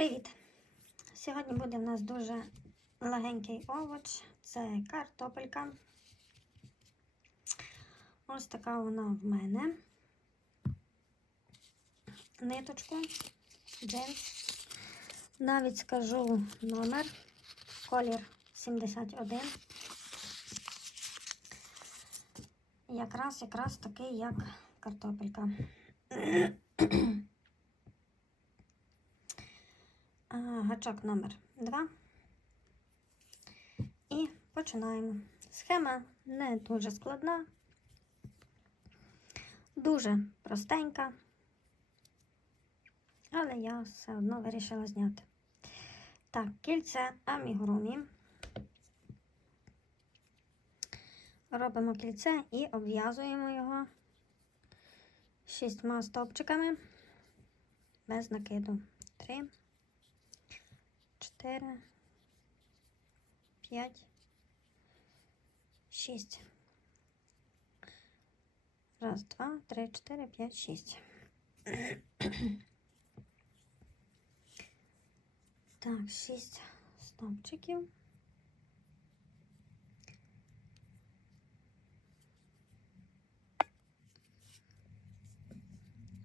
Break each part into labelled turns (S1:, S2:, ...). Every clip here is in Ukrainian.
S1: Привіт! Сьогодні буде в нас дуже легенький овоч. Це картопелька. Ось така вона в мене. Ниточку, джинс. Навіть скажу номер. Колір 71. Якраз якраз такий, як картопелька. Гачок номер 2. І починаємо. Схема не дуже складна, дуже простенька, але я все одно вирішила зняти. Так, кільце амігурумі. Робимо кільце і обв'язуємо його шістьма стовпчиками без накиду. Три. 4, 5, 6. Раз, два, три, чотири, п'ять, шість. Так, шість стовпчиків.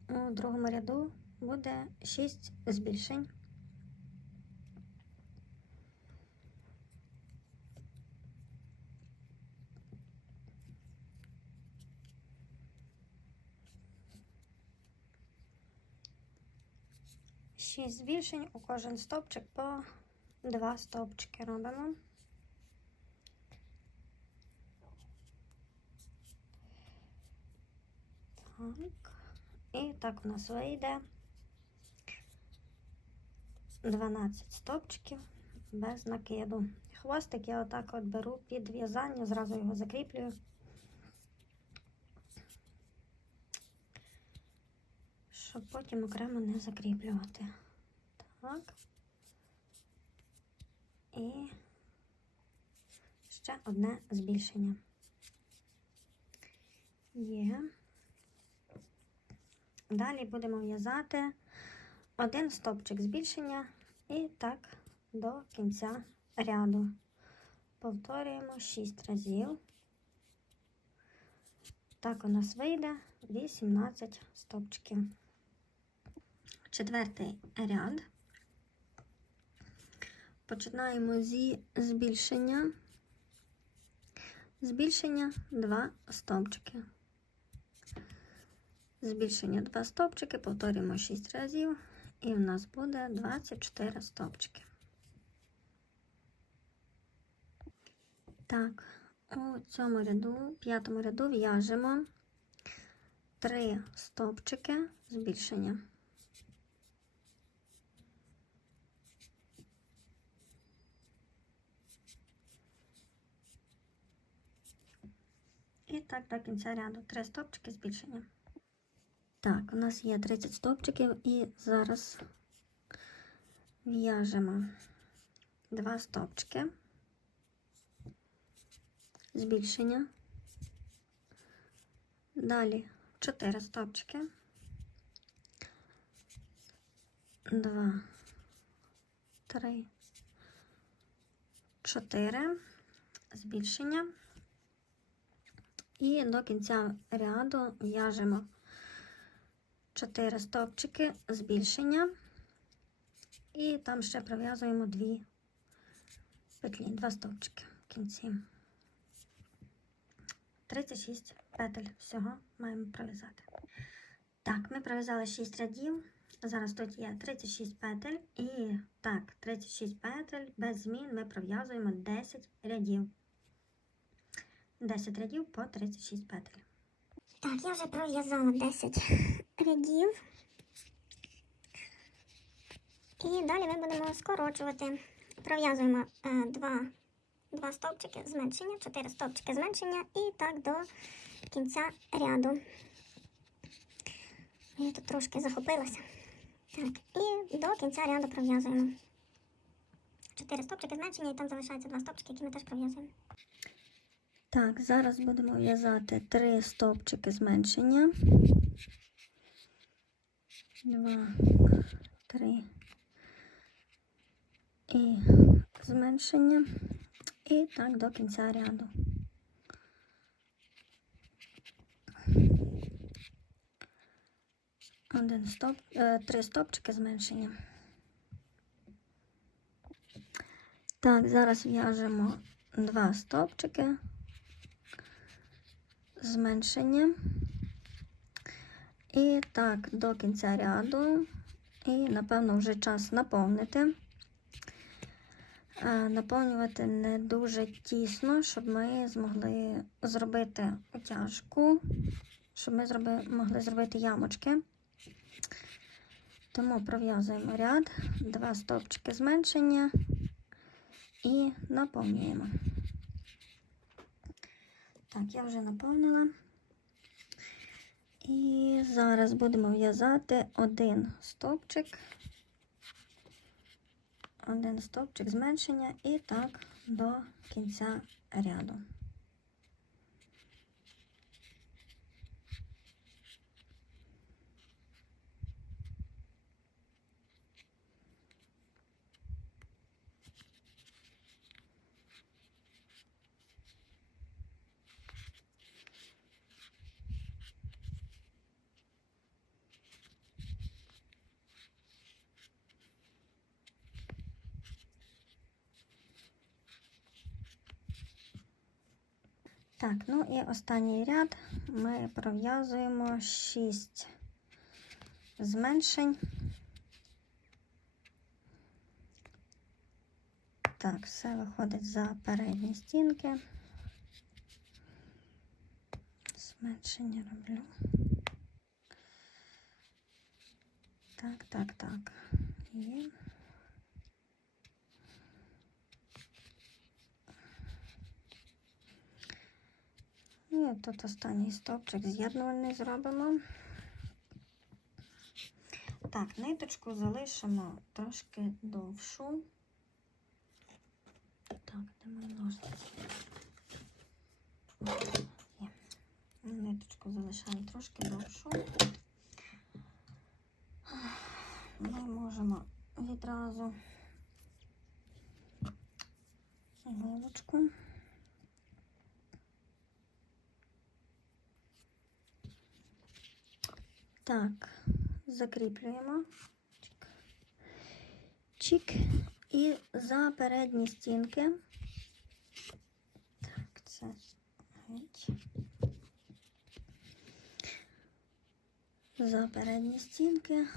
S1: У другому ряду буде шість збільшень. Шість збільшень у кожен стовпчик по два стовпчики робимо. Так, і так у нас вийде 12 стовпчиків без накиду. Хвостик я отак от беру під в'язання, зразу його закріплюю. щоб потім окремо не закріплювати. Так. І ще одне збільшення. Є. Далі будемо в'язати один стопчик збільшення і так до кінця ряду. Повторюємо 6 разів. Так у нас вийде 18 стопчиків четвертий ряд. Починаємо зі збільшення. Збільшення 2 стовпчики. Збільшення 2 стовпчики, повторюємо 6 разів, і в нас буде 24 стовпчики. Так, у цьому ряду, п'ятому ряду в'яжемо 3 стовпчики збільшення. Так до кінця ряду. Три стопчики збільшення. Так, у нас є 30 стопчиків, і зараз в'яжемо два стопчики, збільшення. Далі 4 стопчики. Два, три, чотири, збільшення. І до кінця ряду в'яжемо 4 стовпчики збільшення, і там ще пров'язуємо 2 петлі, 2 стовпчики в кінці. 36 петель всього маємо пров'язати. Так, ми пров'язали 6 рядів. Зараз тут є 36 петель, і так, 36 петель без змін ми пров'язуємо 10 рядів. 10 рядів по 36 петель.
S2: Так, я вже пров'язала 10 рядів. І далі ми будемо скорочувати. Пров'язуємо 2, 2 стовпчики зменшення, 4 стовпчики зменшення і так до кінця ряду. Я тут трошки захопилася. Так, і до кінця ряду пров'язуємо. 4 стовпчики зменшення, і там залишаються 2 стовпчики, які ми теж пров'язуємо.
S1: Так, зараз будемо в'язати три стовпчики зменшення. Два, три, і зменшення. І так до кінця ряду. Один стоп, е, три стопчики зменшення. Так, зараз в'яжемо два стопчики зменшення. І так, до кінця ряду. І, напевно, вже час наповнити. Е, Наповнювати не дуже тісно, щоб ми змогли зробити утяжку, щоб ми зроби, могли зробити ямочки. Тому пров'язуємо ряд, два стовпчики зменшення і наповнюємо. Так, я вже наповнила. І зараз будемо в'язати один стопчик, один стовпчик зменшення і так до кінця ряду. Так, ну і останній ряд ми пров'язуємо 6 зменшень. Так, все виходить за передні стінки. Зменшення роблю. Так, так, так. Є. І тут останній стовпчик з'єднувальний зробимо. Так, ниточку залишимо трошки довшу. Так, де мої ножниці? Ниточку залишаємо трошки довшу. Ми можемо відразу голочку. Так, закріплюємо. Чик. Чик. І за передні стінки. Так, це геть. За передні стінки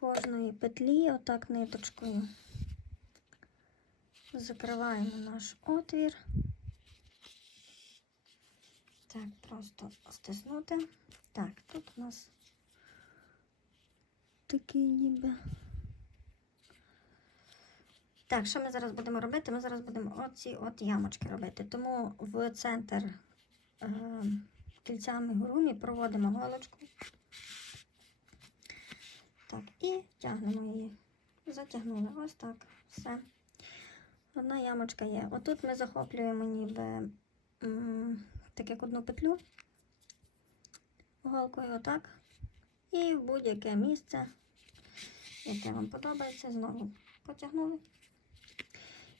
S1: кожної петлі, отак ниточкою закриваємо наш отвір. Так, просто стиснути. Так, тут у нас такий ніби. Так, що ми зараз будемо робити? Ми зараз будемо оці от ямочки робити. Тому в центр е, кільцями гурумі проводимо голочку. Так, і тягнемо її. Затягнули. Ось так. Все. Одна ямочка є. Отут ми захоплюємо ніби м, так як одну петлю голкою отак. І в будь-яке місце, яке вам подобається, знову потягнули.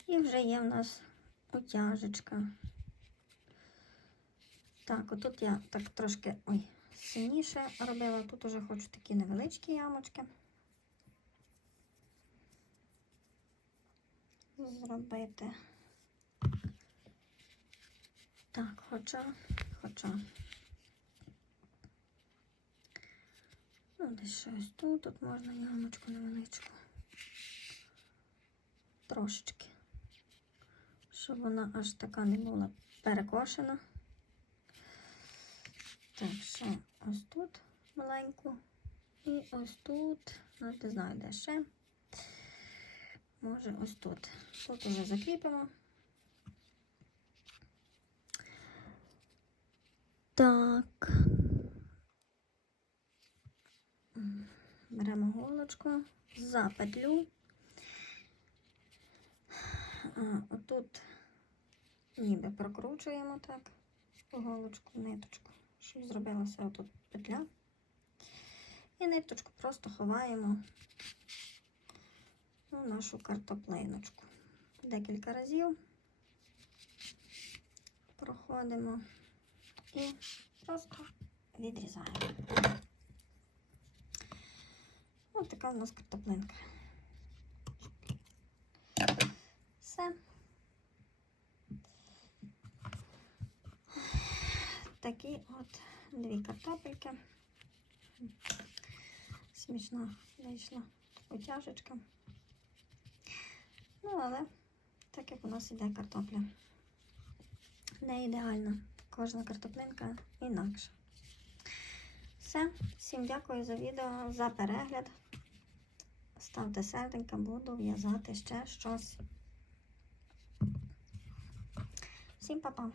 S1: І вже є в нас утяжечка. Так, отут я так трошки ой, сильніше робила, тут уже хочу такі невеличкі ямочки. Зробити. Так, хоча, хоча. Десь щось тут, тут можна ямочку невеличку. Трошечки. Щоб вона аж така не була перекошена. Так, ще ось тут маленьку. І ось тут, ну, не знаю, де ще. Може, ось тут. Тут уже закріпимо. Так. Беремо голочку за петлю. Отут ніби прокручуємо так голочку, ниточку, щоб зробилася отут петля. І ниточку просто ховаємо у нашу картоплиночку. Декілька разів проходимо і просто відрізаємо. Ось така у нас картоплинка. Все. Такі от дві картопельки. Смішна вийшла утяжечка. Ну, але так як у нас іде картопля. Не ідеальна. Кожна картоплинка інакша. Все. Всім дякую за відео, за перегляд. Ставте серденька, буду в'язати ще щось. Всім па-па!